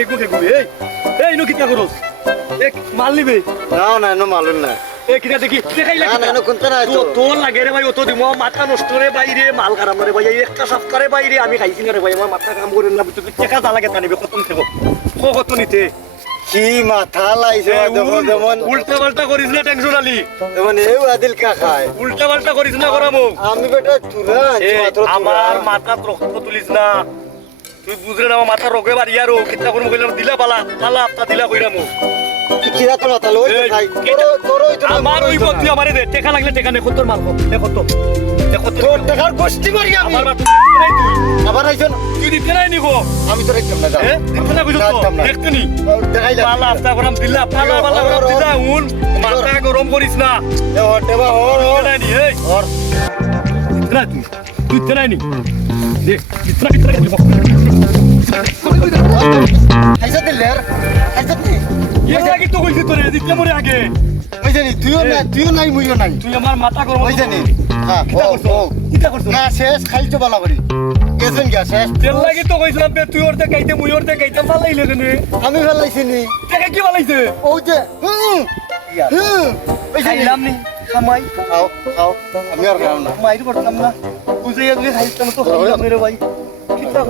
এগু এগু এই নো কিতা করস এক মাল নিবে না নো মালুম না এ কিতা দেখি দেখাই লাগে না কোনটা না তো তোর লাগে রে ভাই অত দিমো মাথা নষ্ট রে বাইরে মাল খারাপ রে ভাই একটা সাফ করে বাইরে আমি খাইছি না রে ভাই আমার মাথা কাম করে না তুই টাকা যা লাগে তা নিবে কত নিতে কত নিতে কি মাথা লাইছে দেখো যেমন উল্টা পাল্টা করিস না টেনশন আলি যেমন এই আদিল কা খায় উল্টা পাল্টা করিস না করামো আমি বেটা চুরা আমার মাথা রক্ত তুলিস না তুই বুঝলে না আমার মাথা রোগে বাড়ি আর কিতা করবো কইলাম দিলা পালা পালা আপনা দিলা কইরামু কিরা তো মাথা লই খাই তোর আমার ওই তুই আমারে দে টাকা লাগলে টাকা নে কত মারবো দেখো তো তোর টাকার গোষ্ঠী মারি আমি আমার মাথা নাই তুই আবার আইছন তুই দিতে নাই নিগো আমি তো রাখতাম না হ্যাঁ দিতে না কইছো তো দেখতে নি দেখাই যা পালা আপনা করাম দিলা পালা পালা করাম দিলা হুন মাথা গরম করিস না এ হটেবা হর নাই নি এই হর দিতে নাই তুই দিতে নাই নি দে দিতে নাই আইসা দিলের আইসা দি এর আগে তো কইছিস তোরে দিতে মরে আগে ওই জানি তুইও নাই মুইও নাই তুই আমার মাথা গরম ওই জানি হ্যাঁ কিতা করছ কিতা করছ না শেষ খাইছো বালা করি গেছেন গা শেষ তেল লাগি তো কইছিলাম বে তুই ওরতে গাইতে মুই ওরতে গাইতে ফালাইলে কেন আমি ফেলাইছি নি টাকা কি ফালাইছে ওই যে ওই জানি খাইলাম নি খামাই খাও খাও আমি আর খাও না মাইর করতাম না তুই যে খাইতাম তো খাইলাম রে ভাই কিতা